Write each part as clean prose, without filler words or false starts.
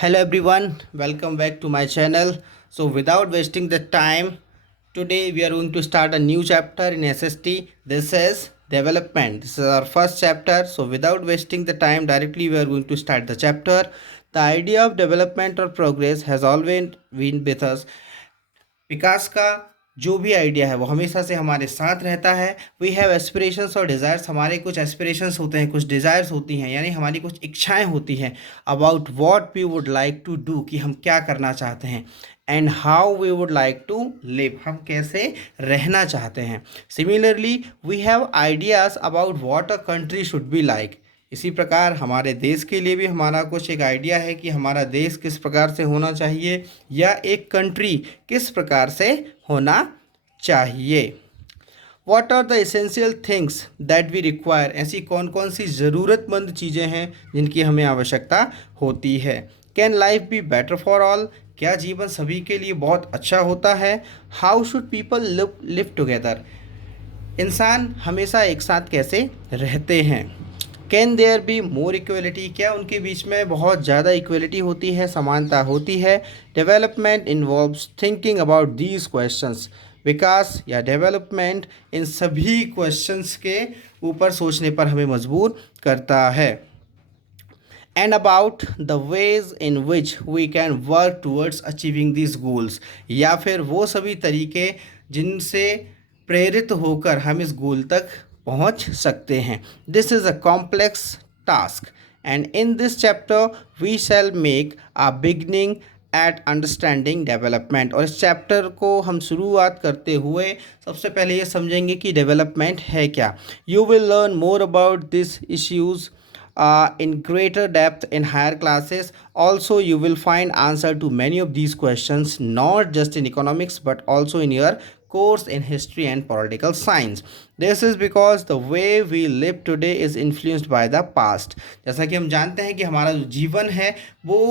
Hello everyone, welcome back to my channel. So without wasting the time, today we are going to start a new chapter in SST. This is development. This is our first chapter. So without wasting the time, directly we are going to start the chapter. The idea of development or progress has always been with us. विकास का जो भी idea है वो हमेशा से हमारे साथ रहता है. वी हैव एस्पिरेशंस और डिज़ायर्स. हमारे कुछ एस्पिरेशंस होते हैं, कुछ डिज़ायर्स होती हैं, यानी हमारी कुछ इच्छाएं होती हैं about what we would like to do, कि हम क्या करना चाहते हैं. And how we would like to live, हम कैसे रहना चाहते हैं. Similarly we have ideas about what a country should be like. इसी प्रकार हमारे देश के लिए भी हमारा कुछ एक आइडिया है कि हमारा देश किस प्रकार से होना चाहिए या एक कंट्री किस प्रकार से होना चाहिए. What are the essential things that we require. ऐसी कौन कौन सी ज़रूरतमंद चीज़ें हैं जिनकी हमें आवश्यकता होती है. Can life be better for all. क्या जीवन सभी के लिए बहुत अच्छा होता है. How should people live together. इंसान हमेशा एक साथ कैसे रहते हैं. Can there be more equality. क्या उनके बीच में बहुत ज़्यादा इक्वलिटी होती है, समानता होती है. Development involves thinking about these questions. विकास या डेवलपमेंट इन सभी क्वेश्चंस के ऊपर सोचने पर हमें मजबूर करता है. And about the ways in which we can work towards achieving this goals. या फिर वो सभी तरीके जिनसे प्रेरित होकर हम इस गोल तक पहुंच सकते हैं. This is a complex task and in this chapter we shall make a beginning at understanding development. और इस चैप्टर को हम शुरुआत करते हुए सबसे पहले ये समझेंगे कि डेवलपमेंट है क्या. You will learn more about this issues in greater depth in higher classes. Also, you will find answer to many of these questions, not just in economics but also in your course in history and political science. This is because the way we live today is influenced by the past. जैसा कि हम जानते हैं कि हमारा जो जीवन है वो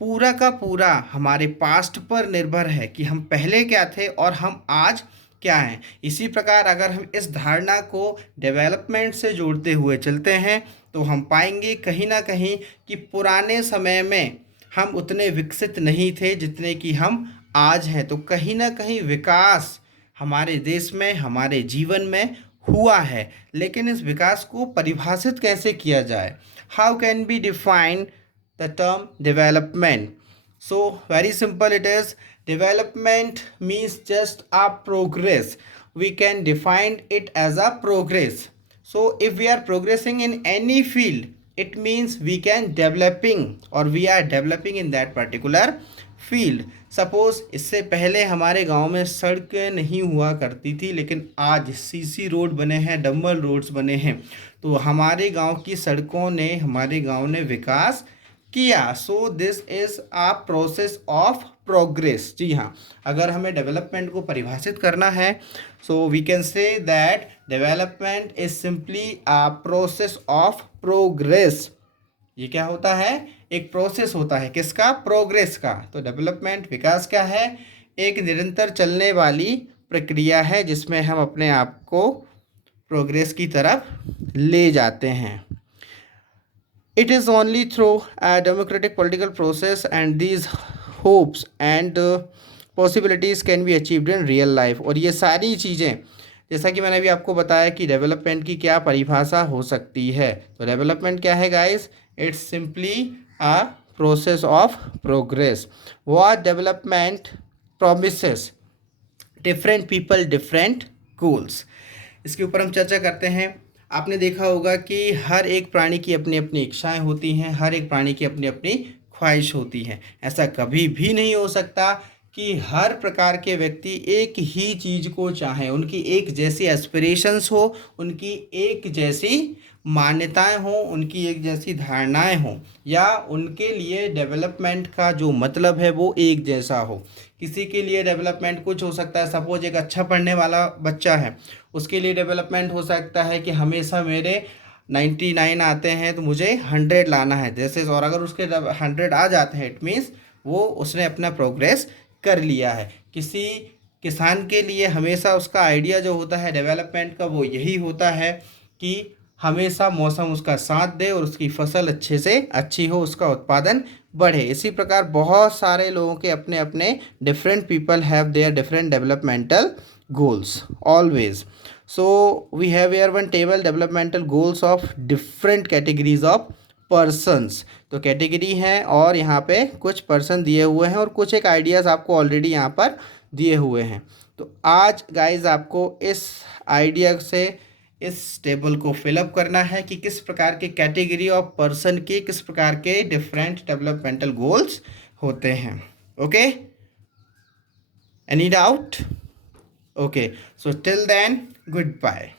पूरा का पूरा हमारे पास्ट पर निर्भर है कि हम पहले क्या थे और हम आज क्या हैं. इसी प्रकार अगर हम इस धारणा को डेवलपमेंट से जोड़ते हुए चलते हैं तो हम पाएंगे कहीं ना कहीं कि पुराने समय में हम उतने विकसित नहीं थे जितने कि हम आज हैं. तो कहीं ना कहीं विकास हमारे देश में, हमारे जीवन में हुआ है. लेकिन इस विकास को परिभाषित कैसे किया जाए. How can be define the term development. So very simple it is. Development means just a progress. We can define it as a progress. So if we are progressing in any field, it means we can developing or we are developing in that particular field. Suppose इससे पहले हमारे गांव में सड़कें नहीं हुआ करती थी, लेकिन आज सीसी रोड बने हैं, डबल रोड्स बने हैं. तो हमारे गांव की सड़कों ने, हमारे गांव ने विकास किया. So this is a process of progress. जी हाँ, अगर हमें डेवलपमेंट को परिभाषित करना है so we can say that development is simply a process of progress. ये क्या होता है, एक प्रोसेस होता है. किसका, प्रोग्रेस का. तो डेवलपमेंट, विकास क्या है, एक निरंतर चलने वाली प्रक्रिया है जिसमें हम अपने आप को प्रोग्रेस की तरफ ले जाते हैं. It is only through a democratic political process and these hopes and possibilities can be achieved in real life. और ये सारी चीज़ें, जैसा कि मैंने अभी आपको बताया कि डेवलपमेंट की क्या परिभाषा हो सकती है. तो डेवलपमेंट क्या है guys, it's simply a process of progress. What development promises different people different goals. इसके ऊपर हम चर्चा करते हैं. आपने देखा होगा कि हर एक प्राणी की अपनी अपनी इच्छाएं होती हैं, हर एक प्राणी की अपनी अपनी ख्वाहिश होती है. ऐसा कभी भी नहीं हो सकता कि हर प्रकार के व्यक्ति एक ही चीज़ को चाहें. उनकी एक जैसी एस्पिरेशंस हो, उनकी एक जैसी मान्यताएं हों, उनकी एक जैसी धारणाएं हों, या उनके लिए डेवलपमेंट का जो मतलब है वो एक जैसा हो. किसी के लिए डेवलपमेंट कुछ हो सकता है. सपोज एक अच्छा पढ़ने वाला बच्चा है, उसके लिए डेवलपमेंट हो सकता है कि हमेशा मेरे 99 आते हैं तो मुझे 100 लाना है जैसे. और अगर उसके 100 आ जाते हैं इट मीन्स वो उसने अपना प्रोग्रेस कर लिया है. किसी किसान के लिए हमेशा उसका आइडिया जो होता है डेवलपमेंट का वो यही होता है कि हमेशा मौसम उसका साथ दे और उसकी फसल अच्छे से अच्छी हो, उसका उत्पादन बढ़े। इसी प्रकार बहुत सारे लोगों के अपने अपने different people have their different developmental goals always. So we have here one table developmental goals of different categories of persons. तो कैटेगरी हैं और यहाँ पे कुछ पर्सन दिए हुए हैं और कुछ एक आइडियाज़ आपको ऑलरेडी यहाँ पर दिए हुए हैं। तो आज गाइज आपको इस आइडिया से इस टेबल को फिलअप करना है कि किस प्रकार के कैटेगरी ऑफ पर्सन के किस प्रकार के डिफरेंट डेवलपमेंटल गोल्स होते हैं। Okay, any doubt? Okay, so till then good bye.